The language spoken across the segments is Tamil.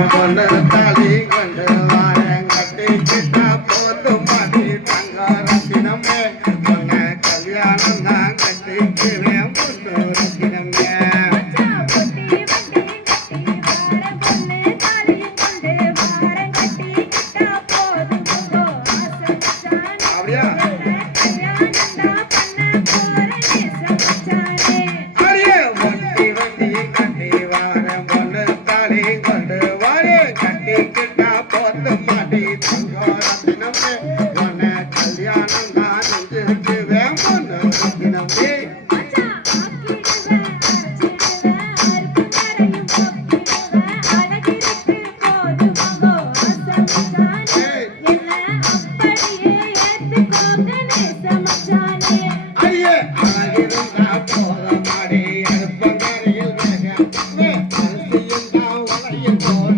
மனதா கேக்குட்டா போத்த மாடி தங்கோ ரத்தினமே உன கல்யாணம் நான் செஞ்சுக்கு வேம்பொன்னு ரத்தினமே ஐயே அழகிருந்தா அரிசியும் தான் உலையும் போல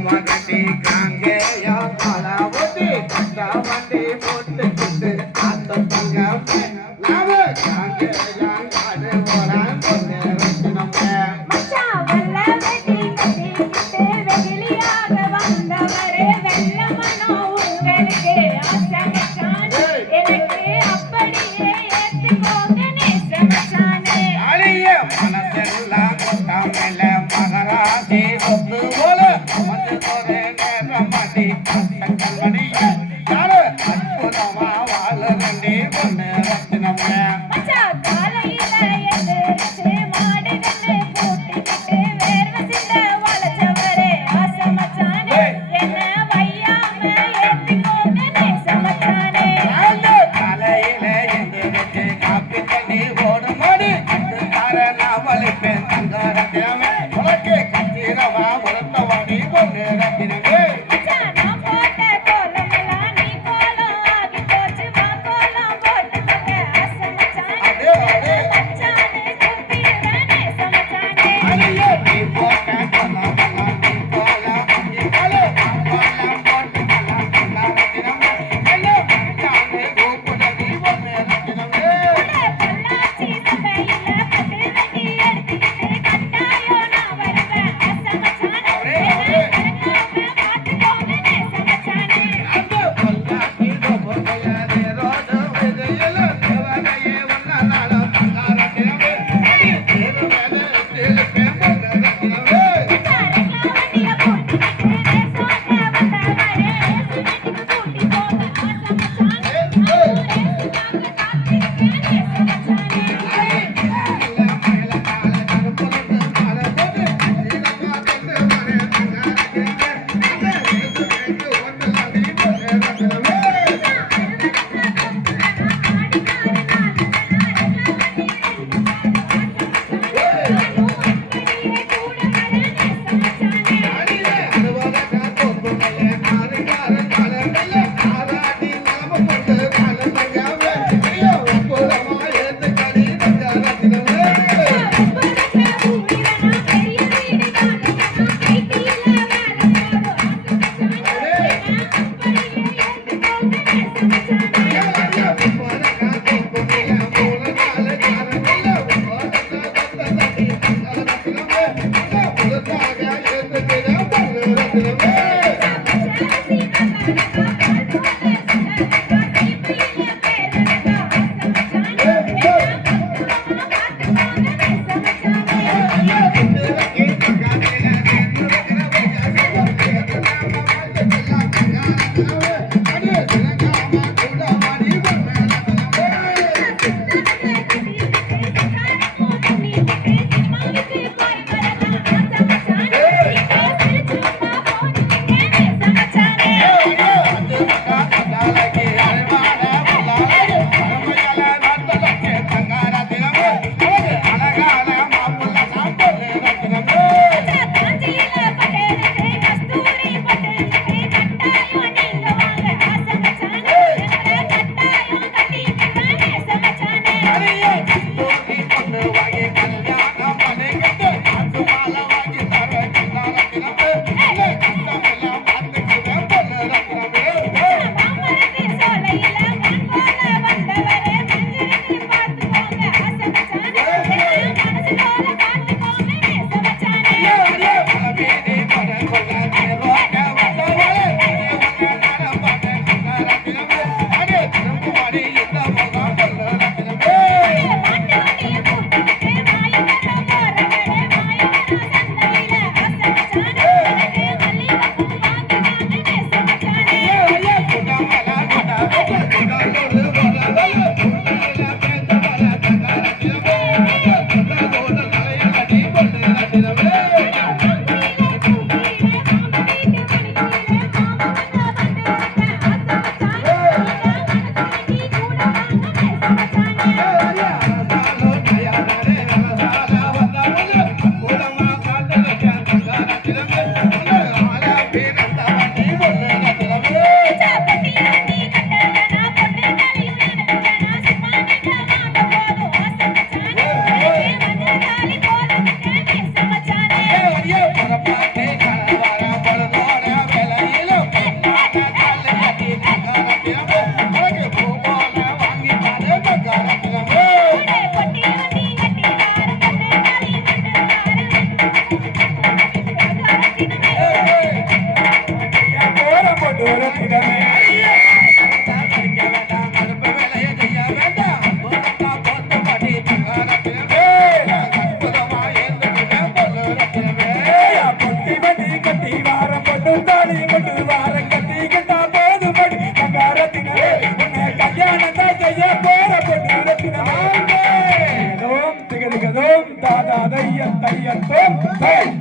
மகட்டி காங்கேயா பல ஒட்டி கண்ட வண்டி போட்டு குண்டு அந்த தங்கம் காங்கேயா காடு போறான் கொண்டு மனசெல்லாம் மகராஜே ஒன்று அவளுக்கு கத்திரவா உரத்தவா நீ கொண்டு